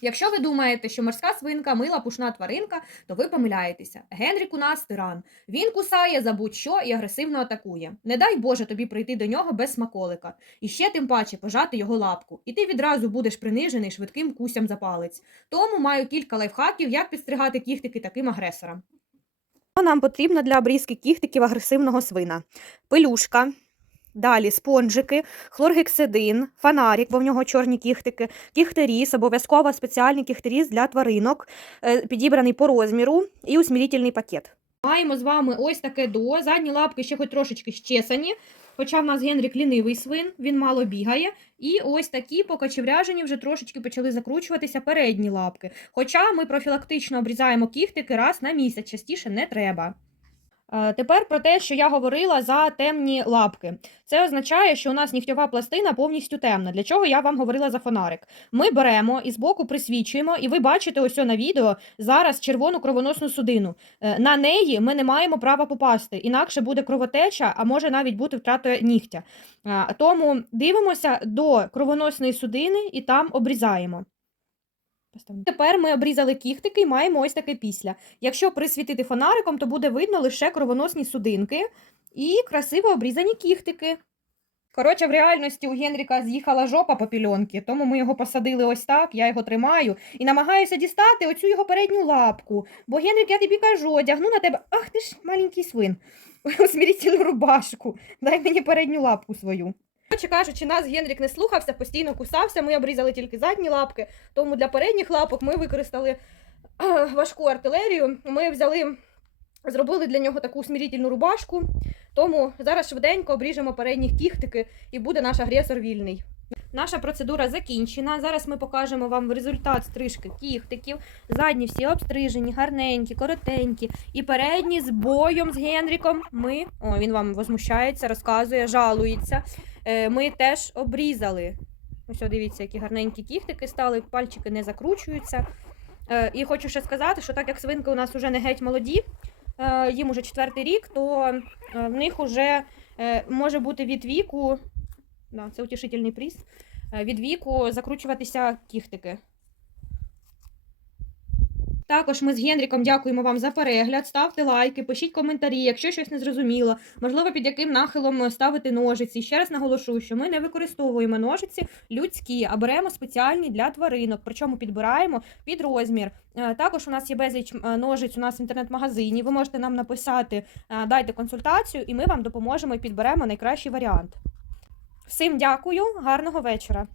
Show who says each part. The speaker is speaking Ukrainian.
Speaker 1: Якщо ви думаєте, що морська свинка мила пушна тваринка, то ви помиляєтеся. Генрік у нас тиран. Він кусає за будь-що і агресивно атакує. Не дай Боже тобі прийти до нього без смаколика, і ще тим паче пожати його лапку. І ти відразу будеш принижений швидким кусям за палець. Тому маю кілька лайфхаків, як підстригати кіхтики таким агресорам.
Speaker 2: Нам потрібно для обрізки кіхтиків агресивного свина? Пилюшка, далі спонжики, хлоргексидин, фонарик, бо в нього чорні кіхтики, кіхтеріс, обов'язково спеціальний кіхтеріс для тваринок, е, підібраний по розміру і усмірительний пакет.
Speaker 1: Маємо з вами ось таке до. Задні лапки ще хоч трошечки щесані. Хоча в нас Генрік лінивий свин, він мало бігає. І ось такі покачевряжені вже трошечки почали закручуватися передні лапки. Хоча ми профілактично обрізаємо кіхтики раз на місяць, частіше не треба. Е, Тепер про те, що я говорила за темні лапки. Це означає, що у нас нігтьова пластина повністю темна. Для чого я вам говорила за фонарик? Ми беремо і збоку присвічуємо, і ви бачите ось на відео зараз червону кровоносну судину. Е, На неї ми не маємо права попасти, інакше буде кровотеча, а може навіть бути втрата нігтя. Тому дивимося до кровоносної судини і там обрізаємо. Тепер ми обрізали кіхтики і маємо ось таке після. Якщо присвітити фонариком, то буде видно лише кровоносні судинки і красиво обрізані кіхтики. Коротше, в реальності у Генріка з'їхала жопа по пільонки, тому ми його посадили ось так, я його тримаю і намагаюся дістати оцю його передню лапку. Бо Генрік, я тобі кажу, одягну на тебе. Ах ти ж маленький свин. Усмірительну рубашку. Дай мені передню лапку свою. Коротше кажучи, нас Генрік не слухався, постійно кусався. Ми обрізали тільки задні лапки, тому для передніх лапок ми використали е, важку артилерію. Ми взяли, зробили для нього таку смірітельну рубашку. Тому зараз швиденько обріжемо передні кіхтики і буде наш агресор вільний. Наша процедура закінчена. Зараз ми покажемо вам результат стрижки кіхтиків. Задні всі обстрижені, гарненькі, коротенькі. І передні з боєм з Генріком. Ми. О, він вам возмущається, розказує, жалується. Е, Ми теж обрізали. Ось, дивіться, які гарненькі кіхтики стали, пальчики не закручуються. Е, І хочу ще сказати, що так як свинки у нас вже не геть молоді, е, їм уже четвертий рік, то в них уже може бути від віку, да, це утішительний приз, е, від віку закручуватися кіхтики. Також ми з Генріком дякуємо вам за перегляд. Ставте лайки, пишіть коментарі, якщо щось не зрозуміло. Можливо, під яким нахилом ставити ножиці. Ще раз наголошую, що ми не використовуємо ножиці людські, а беремо спеціальні для тваринок, причому підбираємо під розмір. Е, Також у нас є безліч е, ножиць у нас в інтернет-магазині. Ви можете нам написати, дайте консультацію, і ми вам допоможемо і підберемо найкращий варіант. Всім дякую, гарного вечора!